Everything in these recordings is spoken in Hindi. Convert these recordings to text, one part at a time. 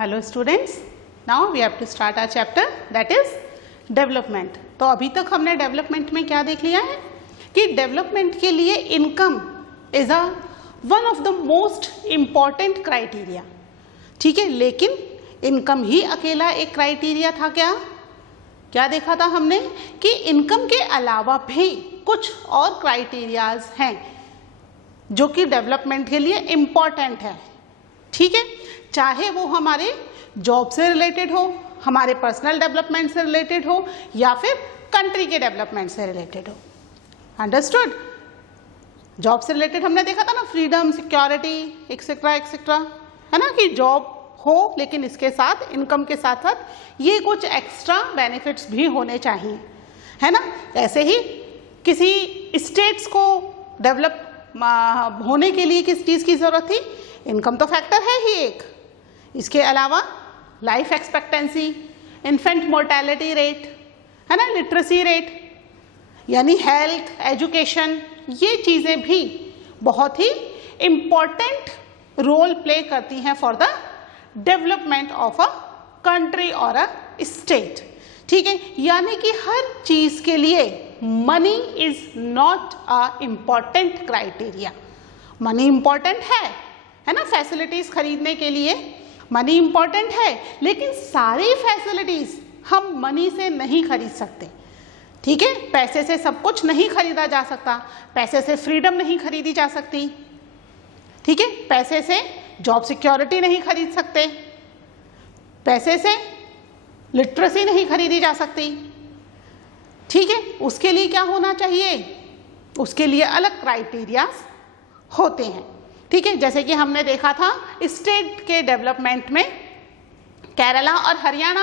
Hello students, now we have to start our chapter that is development. तो अभी तक हमने डेवलपमेंट में क्या देख लिया है कि डेवलपमेंट के लिए income is a one of the most important criteria. ठीक है, लेकिन इनकम ही अकेला एक क्राइटेरिया था क्या? क्या देखा था हमने कि इनकम के अलावा भी कुछ और क्राइटेरियाज हैं जो कि डेवलपमेंट के लिए इम्पॉर्टेंट है। ठीक है, चाहे वो हमारे जॉब से रिलेटेड हो, हमारे पर्सनल डेवलपमेंट से रिलेटेड हो या फिर कंट्री के डेवलपमेंट से रिलेटेड हो। अंडरस्टूड? जॉब से रिलेटेड हमने देखा था ना, फ्रीडम, सिक्योरिटी एक्सेट्रा एक्सेट्रा, है ना, कि जॉब हो लेकिन इसके साथ इनकम के साथ साथ ये कुछ एक्स्ट्रा बेनिफिट्स भी होने चाहिए, है ना। ऐसे ही किसी स्टेट्स को डेवलप होने के लिए किस चीज़ की ज़रूरत थी? इनकम तो फैक्टर है ही एक। इसके अलावा life expectancy, infant mortality rate, है ना, लिटरेसी रेट, यानी हेल्थ, एजुकेशन, ये चीज़ें भी बहुत ही इम्पॉर्टेंट रोल प्ले करती हैं for the development of a country और अ स्टेट। ठीक है, यानी कि हर चीज़ के लिए money is not a important criteria. Money important है ना, फैसिलिटीज़ खरीदने के लिए मनी इम्पॉर्टेंट है, लेकिन सारी फैसिलिटीज़ हम मनी से नहीं खरीद सकते। ठीक है, पैसे से सब कुछ नहीं खरीदा जा सकता, पैसे से फ्रीडम नहीं खरीदी जा सकती। ठीक है, पैसे से जॉब सिक्योरिटी नहीं खरीद सकते, पैसे से लिटरेसी नहीं खरीदी जा सकती। ठीक है, उसके लिए क्या होना चाहिए? उसके लिए अलग क्राइटेरियाज होते हैं। ठीक है, जैसे कि हमने देखा था स्टेट के डेवलपमेंट में केरला और हरियाणा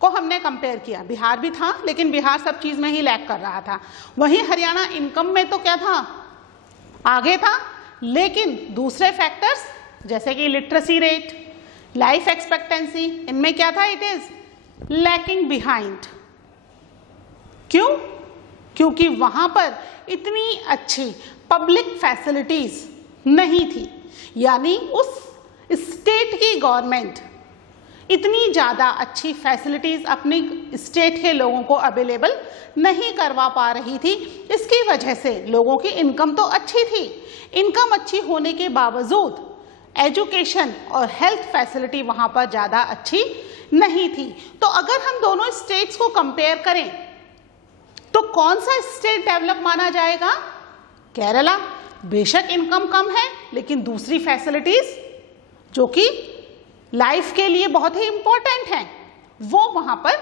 को हमने कंपेयर किया। बिहार भी था लेकिन बिहार सब चीज़ में ही लैग कर रहा था, वहीं हरियाणा इनकम में तो क्या था, आगे था, लेकिन दूसरे फैक्टर्स जैसे कि लिटरेसी रेट, लाइफ एक्सपेक्टेंसी, इनमें क्या था? It is lacking behind. क्यों? क्योंकि वहां पर इतनी अच्छी पब्लिक फैसिलिटीज नहीं थी, यानी उस स्टेट की गवर्नमेंट इतनी ज़्यादा अच्छी फैसिलिटीज़ अपनी स्टेट के लोगों को अवेलेबल नहीं करवा पा रही थी। इसकी वजह से लोगों की इनकम तो अच्छी थी, इनकम अच्छी होने के बावजूद एजुकेशन और हेल्थ फैसिलिटी वहाँ पर ज़्यादा अच्छी नहीं थी। तो अगर हम दोनों स्टेट्स को कंपेयर करें तो कौन सा स्टेट डेवलप माना जाएगा? केरला। बेशक इनकम कम है लेकिन दूसरी फैसिलिटीज जो कि लाइफ के लिए बहुत ही इंपॉर्टेंट हैं वो वहां पर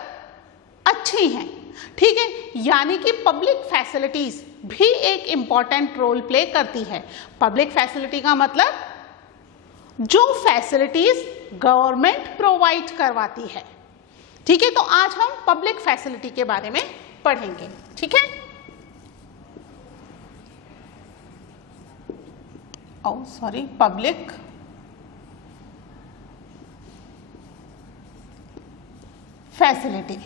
अच्छी हैं। ठीक है, यानी कि पब्लिक फैसिलिटीज भी एक इंपॉर्टेंट रोल प्ले करती है। पब्लिक फैसिलिटी का मतलब जो फैसिलिटीज गवर्नमेंट प्रोवाइड करवाती है। ठीक है, तो आज हम पब्लिक फैसिलिटी के बारे में पढ़ेंगे। ठीक है, पब्लिक फैसिलिटी।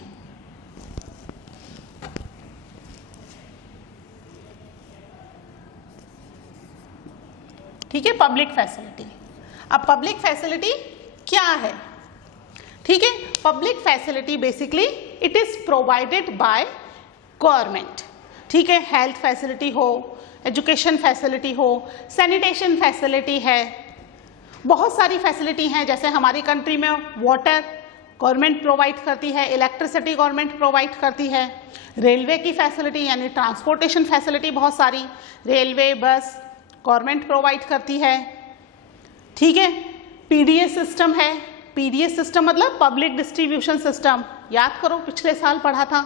ठीक है, पब्लिक फैसिलिटी। अब पब्लिक फैसिलिटी क्या है? ठीक है, public facility basically it is provided by government. ठीक है, हेल्थ फैसिलिटी हो, एजुकेशन फैसिलिटी हो, सैनिटेशन फैसिलिटी है, बहुत सारी फैसिलिटी हैं। जैसे हमारी कंट्री में वाटर गवर्नमेंट प्रोवाइड करती है, इलेक्ट्रिसिटी गवर्नमेंट प्रोवाइड करती है, रेलवे की फैसिलिटी यानी ट्रांसपोर्टेशन फैसिलिटी बहुत सारी, रेलवे, बस गवर्नमेंट प्रोवाइड करती है। ठीक है, पीडीएस सिस्टम है। पीडीएस सिस्टम मतलब पब्लिक डिस्ट्रीब्यूशन सिस्टम, याद करो पिछले साल पढ़ा था,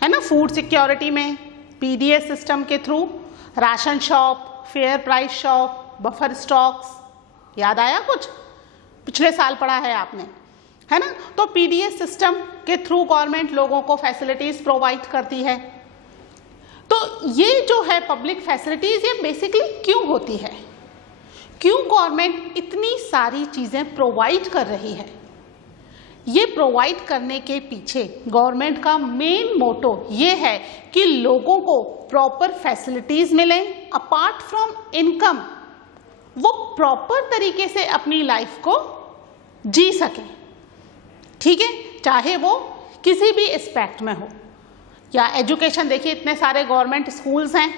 है ना, फूड सिक्योरिटी में पीडीएस सिस्टम के through ration shop, fair price shop, buffer stocks, याद आया कुछ? पिछले साल पढ़ा है आपने, है ना। तो पीडीएस सिस्टम के थ्रू गवर्नमेंट लोगों को फैसिलिटीज प्रोवाइड करती है। तो ये जो है पब्लिक फैसिलिटीज, ये बेसिकली क्यों होती है? क्यों गवर्नमेंट इतनी सारी चीजें प्रोवाइड कर रही है? ये प्रोवाइड करने के पीछे गवर्नमेंट का मेन मोटो ये है कि लोगों को प्रॉपर फैसिलिटीज मिलें, अपार्ट फ्रॉम इनकम वो प्रॉपर तरीके से अपनी लाइफ को जी सके, ठीक है, चाहे वो किसी भी एस्पेक्ट में हो। या एजुकेशन देखिए, इतने सारे गवर्नमेंट स्कूल्स हैं,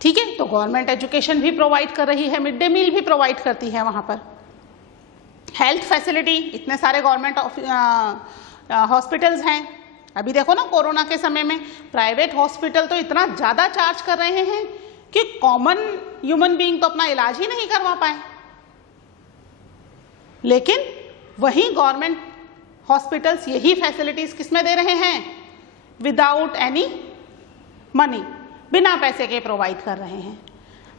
ठीक है, तो गवर्नमेंट एजुकेशन भी प्रोवाइड कर रही है, मिड डे मील भी प्रोवाइड करती है वहाँ पर। हेल्थ फैसिलिटी, इतने सारे गवर्नमेंट हॉस्पिटल्स हैं। अभी देखो ना, कोरोना के समय में प्राइवेट हॉस्पिटल तो इतना ज़्यादा चार्ज कर रहे हैं कि कॉमन ह्यूमन बीइंग तो अपना इलाज ही नहीं करवा पाए, लेकिन वहीं गवर्नमेंट हॉस्पिटल्स यही फैसिलिटीज किसमें दे रहे हैं? विदाउट एनी मनी, बिना पैसे के प्रोवाइड कर रहे हैं।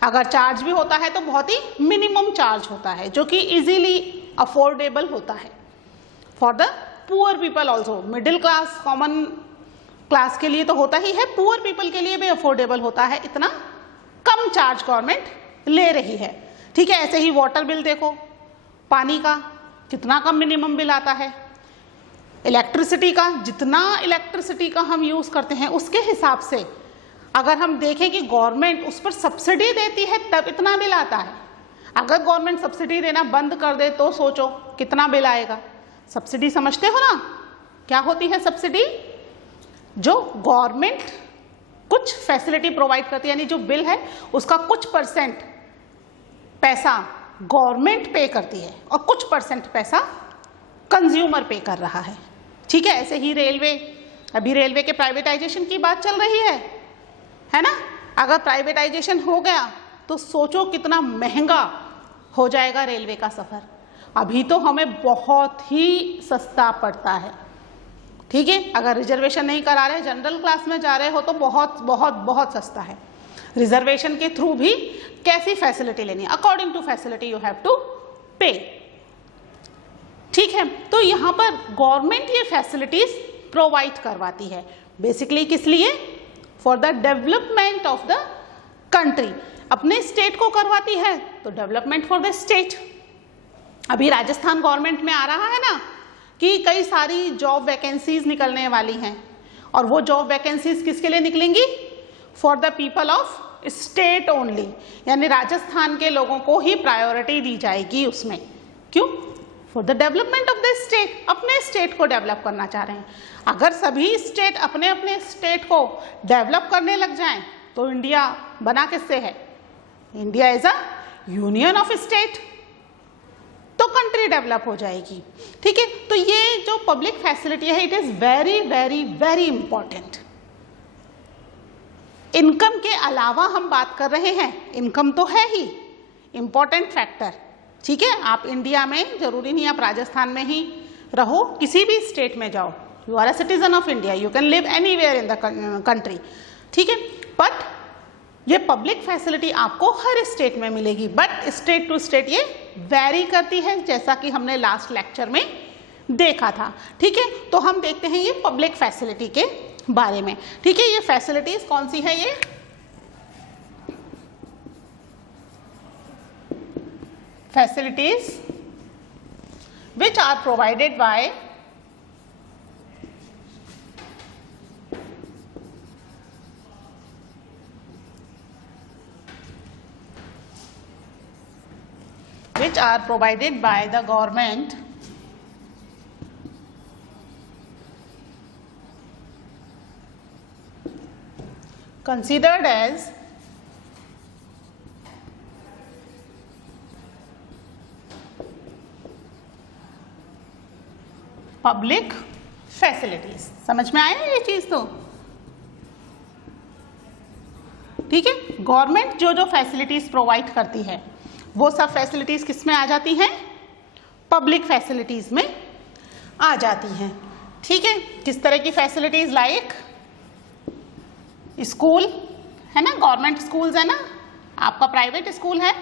अगर चार्ज भी होता है तो बहुत ही मिनिमम चार्ज होता है, जो कि इजीली अफोर्डेबल होता है for the poor people also. Middle class, common class के लिए तो होता ही है, पुअर पीपल के लिए भी अफोर्डेबल होता है, इतना कम चार्ज गवर्नमेंट ले रही है, ठीक है। ऐसे ही वाटर बिल देखो, पानी का कितना कम मिनिमम बिल आता है, इलेक्ट्रिसिटी का, जितना इलेक्ट्रिसिटी का हम यूज करते हैं उसके हिसाब से अगर हम देखें कि गवर्नमेंट उस पर सब्सिडी देती है तब इतना बिल आता है। अगर गवर्नमेंट सब्सिडी देना बंद कर दे तो सोचो कितना बिल आएगा। सब्सिडी समझते हो ना, क्या होती है सब्सिडी? जो गवर्नमेंट कुछ फैसिलिटी प्रोवाइड करती है, यानी जो बिल है उसका कुछ % पैसा गवर्नमेंट पे करती है और कुछ % पैसा कंज्यूमर पे कर रहा है, ठीक है। ऐसे ही रेलवे, अभी रेलवे के प्राइवेटाइजेशन की बात चल रही है ना। अगर प्राइवेटाइजेशन हो गया तो सोचो कितना महंगा हो जाएगा रेलवे का सफर। अभी तो हमें बहुत ही सस्ता पड़ता है, ठीक है। अगर रिजर्वेशन नहीं करा रहे, जनरल क्लास में जा रहे हो तो बहुत बहुत बहुत सस्ता है। रिजर्वेशन के थ्रू भी कैसी फैसिलिटी लेनी, according to facility you have to pay, ठीक है। तो यहाँ पर गवर्नमेंट ये फैसिलिटीज प्रोवाइड करवाती है बेसिकली किस लिए? For the development of the country. अपने स्टेट को करवाती है तो डेवलपमेंट फॉर द स्टेट। अभी राजस्थान गवर्नमेंट में आ रहा है ना कि कई सारी जॉब वैकेंसीज निकलने वाली हैं, और वो जॉब वैकेंसीज किसके लिए निकलेंगी? For the people of state only, यानी राजस्थान के लोगों को ही प्रायोरिटी दी जाएगी उसमें। क्यों? For the development of the state, अपने स्टेट को डेवलप करना चाह रहे हैं। अगर सभी स्टेट अपने अपने स्टेट को डेवलप करने लग जाएं तो इंडिया बना किससे है? India is a union of state, तो कंट्री डेवलप हो जाएगी, ठीक है। तो ये जो पब्लिक फैसिलिटी है, it is very very very important. Income के अलावा हम बात कर रहे हैं, इनकम तो है ही इंपॉर्टेंट फैक्टर, ठीक है। आप इंडिया में, जरूरी नहीं आप राजस्थान में ही रहो, किसी भी स्टेट में जाओ, you are a citizen of India, you can live anywhere in the country, ठीक है। बट ये पब्लिक फैसिलिटी आपको हर स्टेट में मिलेगी, बट स्टेट टू स्टेट ये वैरी करती है, जैसा कि हमने लास्ट लेक्चर में देखा था, ठीक है। तो हम देखते हैं ये पब्लिक फैसिलिटी के बारे में, ठीक है। ये फैसिलिटीज कौन सी है? ये facilities which are provided by the government considered as public facilities. समझ में आया ये चीज? तो ठीक है, गवर्नमेंट जो जो फैसिलिटीज प्रोवाइड करती है वो सब फैसिलिटीज किस में आ जाती हैं? पब्लिक फैसिलिटीज में आ जाती हैं, ठीक है। किस तरह की फैसिलिटीज? लाइक स्कूल है ना, गवर्नमेंट स्कूल्स है ना, आपका प्राइवेट स्कूल है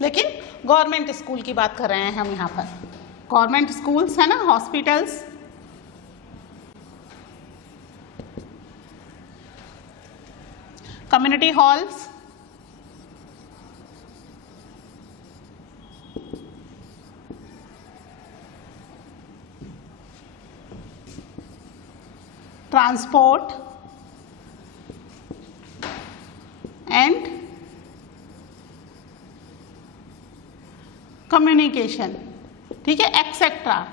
लेकिन गवर्नमेंट स्कूल की बात कर रहे हैं हम यहाँ पर। गवर्नमेंट स्कूल्स है ना, hospitals, community halls, transport and communication, ठीक है, एक्सेट्रा,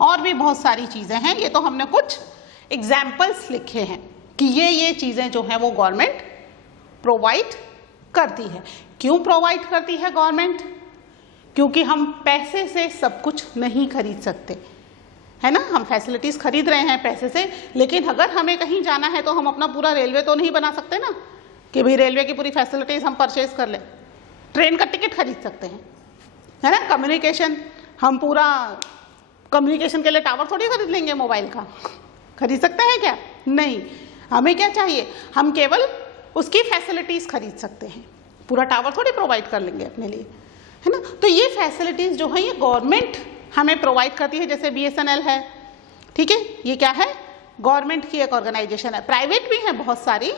और भी बहुत सारी चीज़ें हैं। ये तो हमने कुछ एग्जाम्पल्स लिखे हैं कि ये चीज़ें जो हैं वो गवर्नमेंट प्रोवाइड करती है। क्यों प्रोवाइड करती है गवर्नमेंट? क्योंकि हम पैसे से सब कुछ नहीं खरीद सकते, है ना। हम फैसिलिटीज़ खरीद रहे हैं पैसे से, लेकिन अगर हमें कहीं जाना है तो हम अपना पूरा रेलवे तो नहीं बना सकते ना, कि भाई रेलवे की पूरी फैसिलिटीज़ हम परचेज कर लें। ट्रेन का टिकट खरीद सकते हैं, है ना। कम्युनिकेशन, हम पूरा कम्युनिकेशन के लिए टावर थोड़ी खरीद लेंगे, मोबाइल का खरीद सकते हैं क्या? नहीं। हमें क्या चाहिए? हम केवल उसकी फैसिलिटीज़ खरीद सकते हैं, पूरा टावर थोड़ी प्रोवाइड कर लेंगे अपने लिए, है ना। तो ये फैसिलिटीज़ जो है ये गवर्नमेंट हमें प्रोवाइड करती है। जैसे BSNL है, ठीक है, ये क्या है? गवर्नमेंट की एक ऑर्गेनाइजेशन है। प्राइवेट भी है बहुत सारी,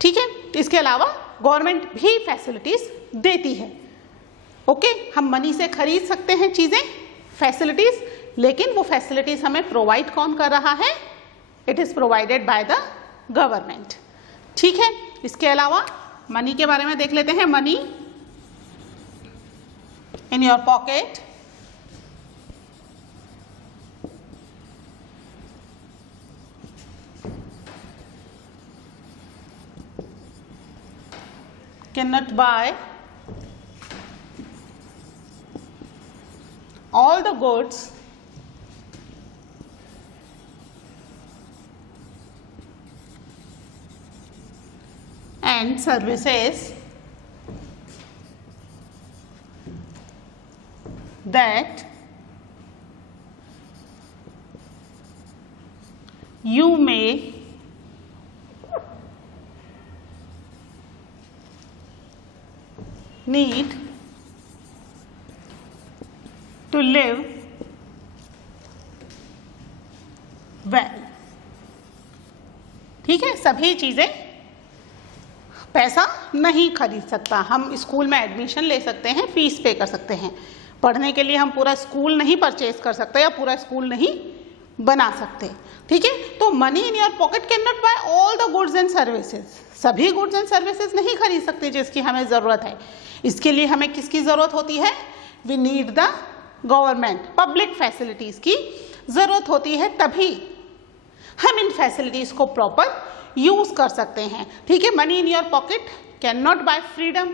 ठीक है। इसके अलावा गवर्नमेंट भी फैसिलिटीज़ देती है। ओके, हम मनी से खरीद सकते हैं चीज़ें, फैसिलिटीज़, लेकिन वो फैसिलिटीज़ हमें प्रोवाइड कौन कर रहा है? It is provided by the government, ठीक है। इसके अलावा मनी के बारे में देख लेते हैं। Money in your pocket, cannot buy all the goods and services that you may need to live well, ठीक है। सभी चीज़ें पैसा नहीं खरीद सकता। हम स्कूल में एडमिशन ले सकते हैं, फीस पे कर सकते हैं, पढ़ने के लिए हम पूरा स्कूल नहीं परचेज कर सकते या पूरा स्कूल नहीं बना सकते, ठीक है। तो money in your pocket can not buy all the goods and services, सभी गुड्स एंड सर्विसेज नहीं खरीद सकते जिसकी हमें ज़रूरत है। इसके लिए हमें किसकी ज़रूरत होती है? We need the government, public facilities की ज़रूरत होती है, तभी हम इन फैसिलिटीज़ को प्रॉपर यूज़ कर सकते हैं, ठीक है। Money in your pocket can not buy freedom,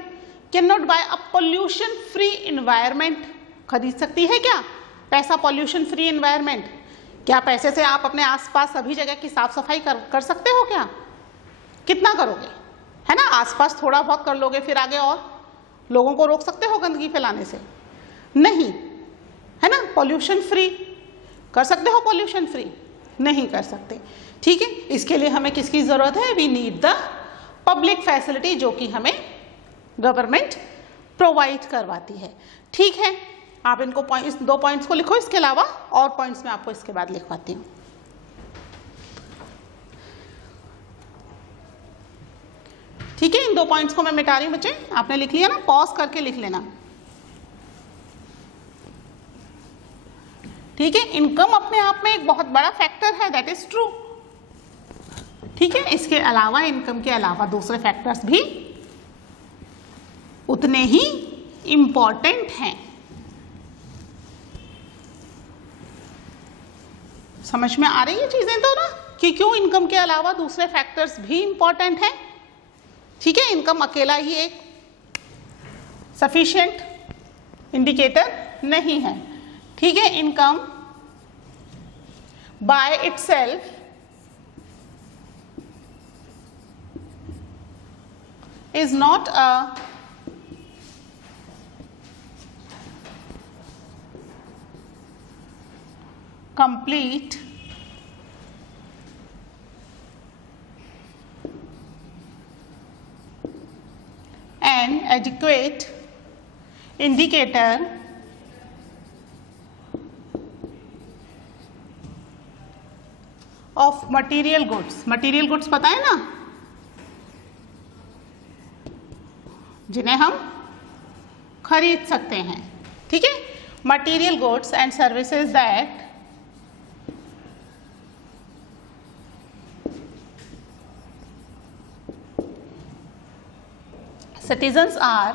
can not buy a pollution free environment. खरीद सकती है क्या पैसा पॉल्यूशन फ्री इन्वायरमेंट? क्या पैसे से आप अपने आसपास सभी जगह की साफ सफाई कर सकते हो क्या? कितना करोगे, है ना। आसपास थोड़ा बहुत कर लोगे, फिर आगे और लोगों को रोक सकते हो गंदगी फैलाने से? नहीं, है ना। पॉल्यूशन फ्री कर सकते हो? पॉल्यूशन फ्री नहीं कर सकते, ठीक है। इसके लिए हमें किसकी ज़रूरत है? We need the public facility, जो कि हमें गवर्नमेंट प्रोवाइड करवाती है, ठीक है। आप इनको इस 2 पॉइंट्स को लिखो, इसके अलावा और पॉइंट्स मैं आपको इसके बाद लिखवाती हूँ, ठीक है। इन 2 पॉइंट्स को मैं मिटा रही हूँ बच्चे, आपने लिख लिया ना? पॉज करके लिख लेना, ठीक है। इनकम अपने आप में एक बहुत बड़ा फैक्टर है, दैट इज ट्रू, ठीक है। इसके अलावा, इनकम के अलावा दूसरे फैक्टर्स भी उतने ही इंपॉर्टेंट हैं। समझ में आ रही है चीजें तो ना, कि क्यों इनकम के अलावा दूसरे फैक्टर्स भी इंपॉर्टेंट हैं, ठीक है। इनकम अकेला ही एक सफिशिएंट इंडिकेटर नहीं है, ठीक है। Income by itself is not a complete and adequate indicator of material goods. Material goods पता है ना, जिन्हें हम खरीद सकते हैं, ठीक है। Material goods and services that citizens are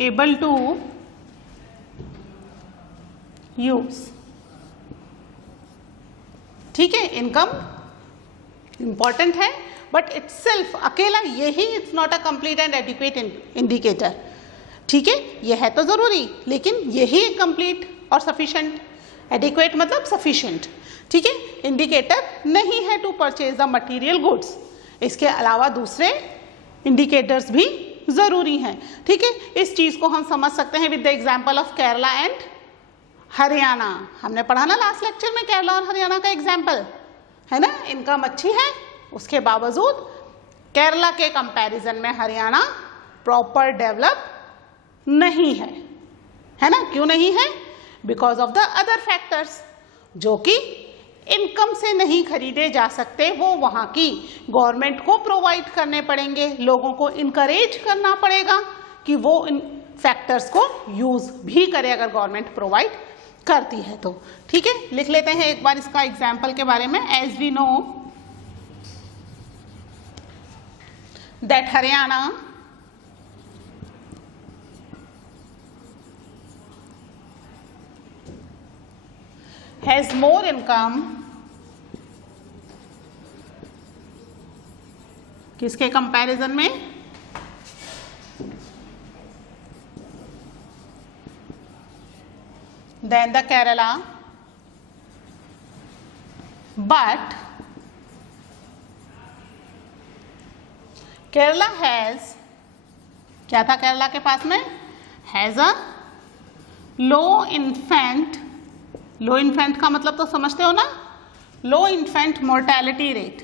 able to use। ठीक है, इनकम इंपॉर्टेंट है बट इटसेल्फ अकेला यही it's not a complete and adequate indicator. ठीक है, यह है तो जरूरी लेकिन यही कंप्लीट और सफिशिएंट, एडिक्वेट मतलब सफिशिएंट, ठीक है, इंडिकेटर नहीं है to purchase the material goods. इसके अलावा दूसरे इंडिकेटर्स भी जरूरी हैं। ठीक है, इस चीज को हम समझ सकते हैं with the example of Kerala and Haryana. हमने पढ़ा ना लास्ट लेक्चर में केरला और हरियाणा का एग्जाम्पल, है ना। इनकम अच्छी है, उसके बावजूद केरला के कंपैरिजन में हरियाणा प्रॉपर डेवलप नहीं है ना। क्यों नहीं है? Because of the other factors जो कि इनकम से नहीं खरीदे जा सकते, वो वहाँ की गवर्नमेंट को प्रोवाइड करने पड़ेंगे। लोगों को इनकरेज करना पड़ेगा कि वो इन फैक्टर्स को यूज भी करे अगर गवर्नमेंट प्रोवाइड करती है तो। ठीक है, लिख लेते हैं एक बार इसका एग्जाम्पल के बारे में। As we know that Haryana has more income किसके कंपैरिजन में? than the Kerala, but Kerala has, क्या था केरला के पास में? has a low infant, low infant का मतलब तो समझते हो ना, लो इन्फेंट मोर्टेलिटी रेट।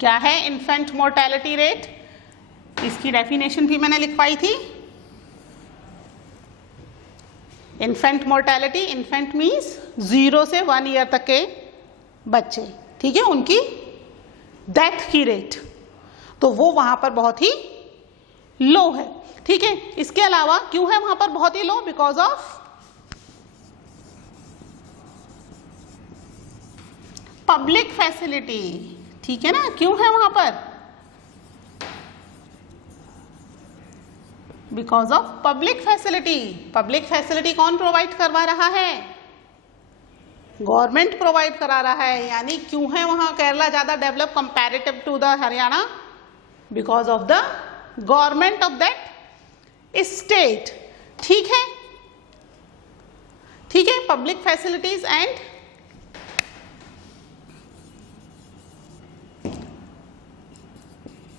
क्या है इन्फेंट मोर्टेलिटी रेट? इसकी डेफिनेशन भी मैंने लिखवाई थी। इन्फेंट मोर्टेलिटी, इन्फेंट मीन्स 0 से 1 ईयर तक के बच्चे, ठीक है, उनकी डेथ की रेट, तो वो वहां पर बहुत ही लो है। ठीक है, इसके अलावा क्यों है वहां पर बहुत ही low? Because of public facility. ठीक है ना, क्यों है वहां पर? Because of public facility. Public facility कौन प्रोवाइड करवा रहा है? गवर्नमेंट प्रोवाइड करा रहा है। यानी क्यों है वहां केरला ज्यादा develop comparative to the Haryana? Because of the government of that state. ठीक है, ठीक है, public facilities and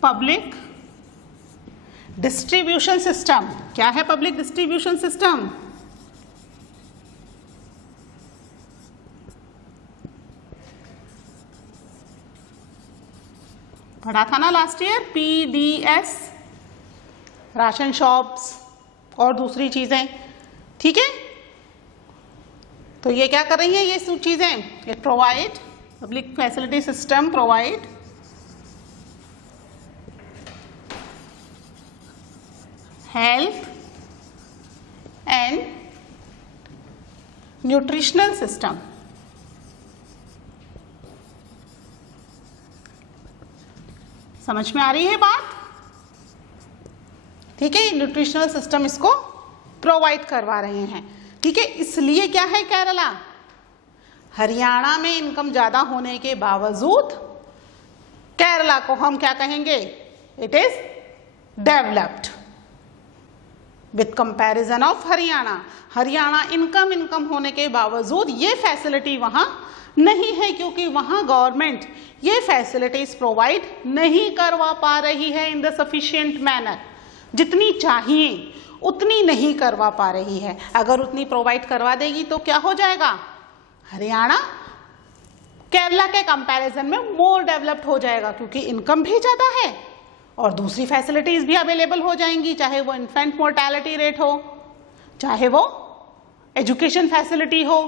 public distribution system. क्या है पब्लिक डिस्ट्रीब्यूशन सिस्टम? पढ़ा था ना last year, PDS, ration shops और दूसरी चीजें। ठीक है, तो ये क्या कर रही हैं ये चीजें? It provide public facility system, provide health and nutritional system. समझ में आ रही है बात? ठीक है, न्यूट्रिशनल सिस्टम इसको प्रोवाइड करवा रहे हैं। ठीक है, इसलिए क्या है केरला, हरियाणा में इनकम ज्यादा होने के बावजूद केरला को हम क्या कहेंगे? It is developed with comparison of Haryana. Haryana income होने के बावजूद ये फैसिलिटी वहां नहीं है, क्योंकि वहां गवर्नमेंट ये फैसिलिटीज प्रोवाइड नहीं करवा पा रही है इन द सफिशिएंट मैनर। जितनी चाहिए उतनी नहीं करवा पा रही है। अगर उतनी प्रोवाइड करवा देगी तो क्या हो जाएगा? हरियाणा केरला के कंपैरिजन में मोर डेवलप्ड हो जाएगा, क्योंकि इनकम भी ज्यादा है और दूसरी फैसिलिटीज भी अवेलेबल हो जाएंगी, चाहे वो इन्फेंट मोर्टेलिटी रेट हो, चाहे वो एजुकेशन फैसिलिटी हो,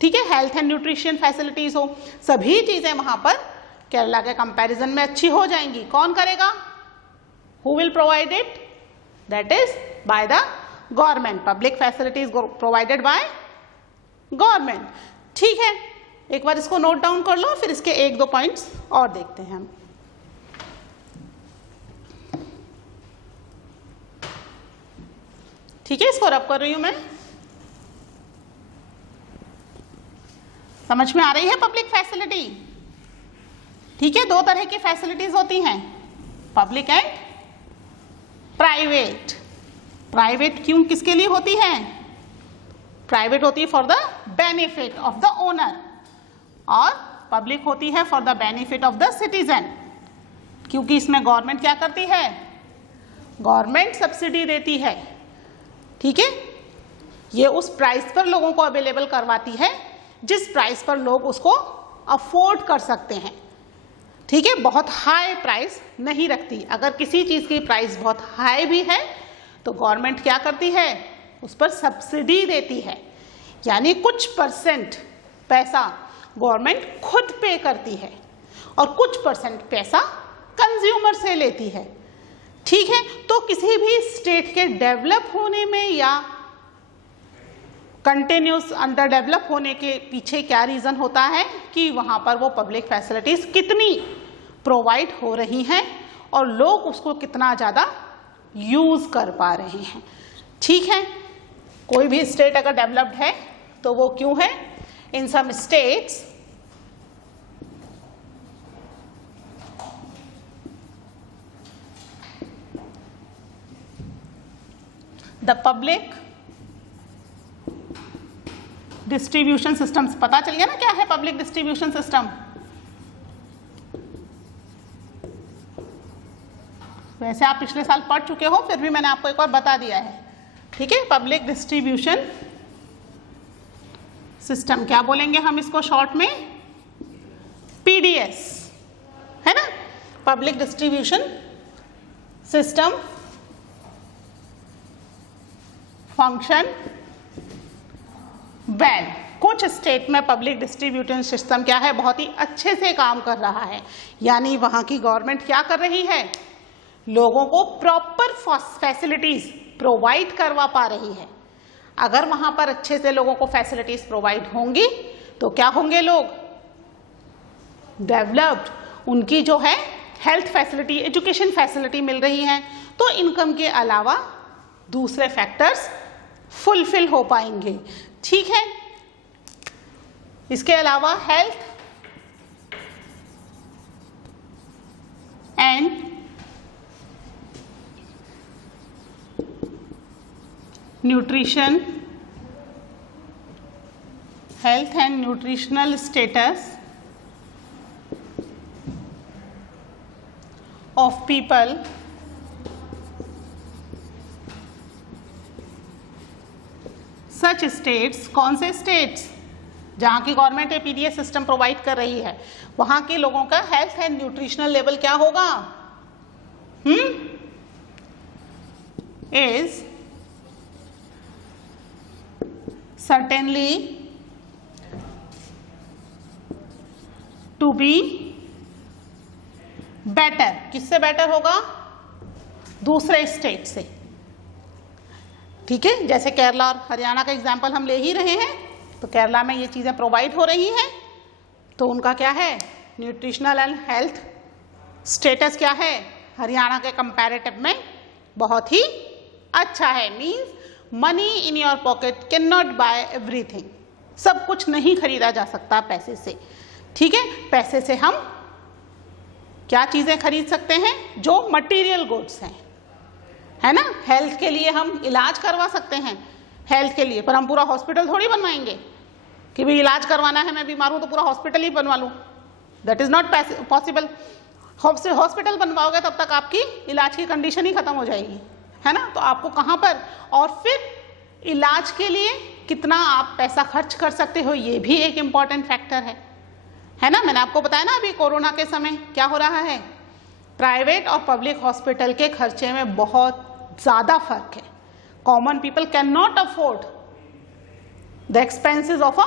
ठीक है, हेल्थ एंड न्यूट्रिशन फैसिलिटीज हो। सभी चीजें वहां पर केरला के कंपैरिजन में अच्छी हो जाएंगी। कौन करेगा? Who will provide it? That is by the government. Public facilities provided by government. ठीक है, एक बार इसको नोट डाउन कर लो, फिर इसके 1-2 पॉइंट्स और देखते हैं हम। ठीक है, इसको रब कर रही हूं मैं। समझ में आ रही है पब्लिक फैसिलिटी? ठीक है, दो तरह की फैसिलिटीज होती हैं, पब्लिक एंड प्राइवेट। प्राइवेट क्यों, किसके लिए होती है? प्राइवेट होती है for the benefit of the owner, और पब्लिक होती है for the benefit of the citizen. क्योंकि इसमें गवर्नमेंट क्या करती है? गवर्नमेंट सब्सिडी देती है। ठीक है, ये उस प्राइस पर लोगों को अवेलेबल करवाती है जिस प्राइस पर लोग उसको अफोर्ड कर सकते हैं। ठीक है, बहुत हाई प्राइस नहीं रखती। अगर किसी चीज की प्राइस बहुत हाई भी है तो गवर्नमेंट क्या करती है? उस पर सब्सिडी देती है, यानी कुछ परसेंट पैसा गवर्नमेंट खुद पे करती है और कुछ परसेंट पैसा कंज्यूमर से लेती है। ठीक है, तो किसी भी स्टेट के डेवलप होने में या कंटिन्यूस अंडर डेवलप होने के पीछे क्या रीजन होता है कि वहां पर वो पब्लिक फैसिलिटीज कितनी प्रोवाइड हो रही हैं और लोग उसको कितना ज्यादा यूज कर पा रहे हैं। ठीक है, कोई भी स्टेट अगर डेवलप्ड है तो वो क्यों है? In some states the public distribution systems, पता चल गया ना क्या है पब्लिक डिस्ट्रीब्यूशन सिस्टम? वैसे आप पिछले साल पढ़ चुके हो, फिर भी मैंने आपको एक बार बता दिया है। ठीक है, पब्लिक डिस्ट्रीब्यूशन सिस्टम, क्या बोलेंगे हम इसको शॉर्ट में? पीडीएस, है ना? Public distribution system function well. कुछ स्टेट में पब्लिक डिस्ट्रीब्यूशन सिस्टम क्या है? बहुत ही अच्छे से काम कर रहा है, यानी वहां की गवर्नमेंट क्या कर रही है? लोगों को प्रॉपर फैसिलिटीज प्रोवाइड करवा पा रही है। अगर वहां पर अच्छे से लोगों को फैसिलिटीज प्रोवाइड होंगी तो क्या होंगे? लोग डेवलप्ड, उनकी जो है हेल्थ फैसिलिटी, एजुकेशन फैसिलिटी मिल रही है, तो इनकम के अलावा दूसरे फैक्टर्स फुलफिल हो पाएंगे। ठीक है, इसके अलावा health and nutrition, health and nutritional status of people such states. कौन से स्टेट्स? जहां की गवर्नमेंट ये पीडीएस सिस्टम प्रोवाइड कर रही है, वहां के लोगों का हेल्थ एंड न्यूट्रिशनल लेवल क्या होगा? Is certainly to be better। किससे बेटर होगा? दूसरे स्टेट से। ठीक है, जैसे केरला और हरियाणा का एग्जाम्पल हम ले ही रहे हैं, तो केरला में ये चीजें प्रोवाइड हो रही हैं, तो उनका क्या है? न्यूट्रिशनल एंड हेल्थ स्टेटस क्या है? हरियाणा के कंपैरेटिव में बहुत ही अच्छा है। Means money in your pocket can not buy everything. सब कुछ नहीं खरीदा जा सकता पैसे से। ठीक है, पैसे से हम क्या चीजें खरीद सकते हैं? जो मटेरियल गुड्स हैं, है ना? हेल्थ के लिए हम इलाज करवा सकते हैं, हेल्थ के लिए, पर हम पूरा हॉस्पिटल थोड़ी बनवाएंगे कि भाई इलाज करवाना है, मैं बीमार हूं तो पूरा हॉस्पिटल ही बनवा लूं। That is not possible. Hospital बनवाओगे तब तक आपकी इलाज की कंडीशन ही खत्म हो जाएगी, है ना? तो आपको कहां पर, और फिर इलाज के लिए कितना आप पैसा खर्च कर सकते हो, ये भी एक इंपॉर्टेंट फैक्टर है ना? मैंने आपको बताया ना अभी कोरोना के समय क्या हो रहा है, प्राइवेट और पब्लिक हॉस्पिटल के खर्चे में बहुत ज्यादा फर्क है। Common people can not afford the expenses of a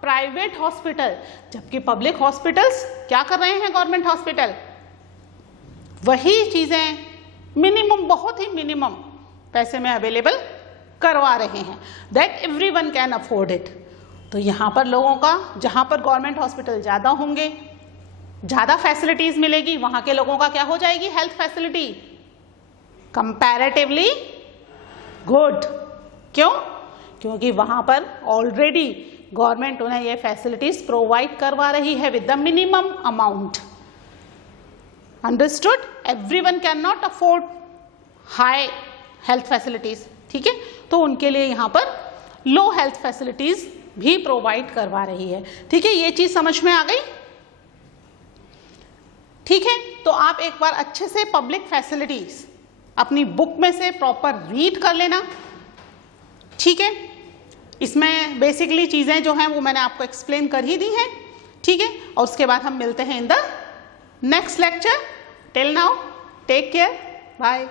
private hospital, जबकि पब्लिक हॉस्पिटल्स क्या कर रहे हैं? गवर्नमेंट हॉस्पिटल वही चीजें मिनिमम, बहुत ही मिनिमम पैसे में अवेलेबल करवा रहे हैं, that everyone can afford it. तो यहाँ पर लोगों का, जहाँ पर गवर्नमेंट हॉस्पिटल ज़्यादा होंगे, ज़्यादा फैसिलिटीज मिलेगी, वहाँ के लोगों का क्या हो जाएगी? Health facility comparatively good. क्यों? क्योंकि वहाँ पर ऑलरेडी गवर्नमेंट उन्हें ये फैसिलिटीज प्रोवाइड करवा रही है with the minimum amount. Understood? Everyone can not afford high health facilities, ठीक है, तो उनके लिए यहाँ पर लो हेल्थ फैसिलिटीज भी प्रोवाइड करवा रही है। ठीक है, ये चीज समझ में आ गई? ठीक है, तो आप एक बार अच्छे से पब्लिक फैसिलिटीज अपनी बुक में से प्रॉपर रीड कर लेना। ठीक है, इसमें बेसिकली चीजें जो हैं वो मैंने आपको एक्सप्लेन कर ही दी हैं। ठीक है, और उसके बाद हम मिलते हैं in the next lecture. Till now take care, bye.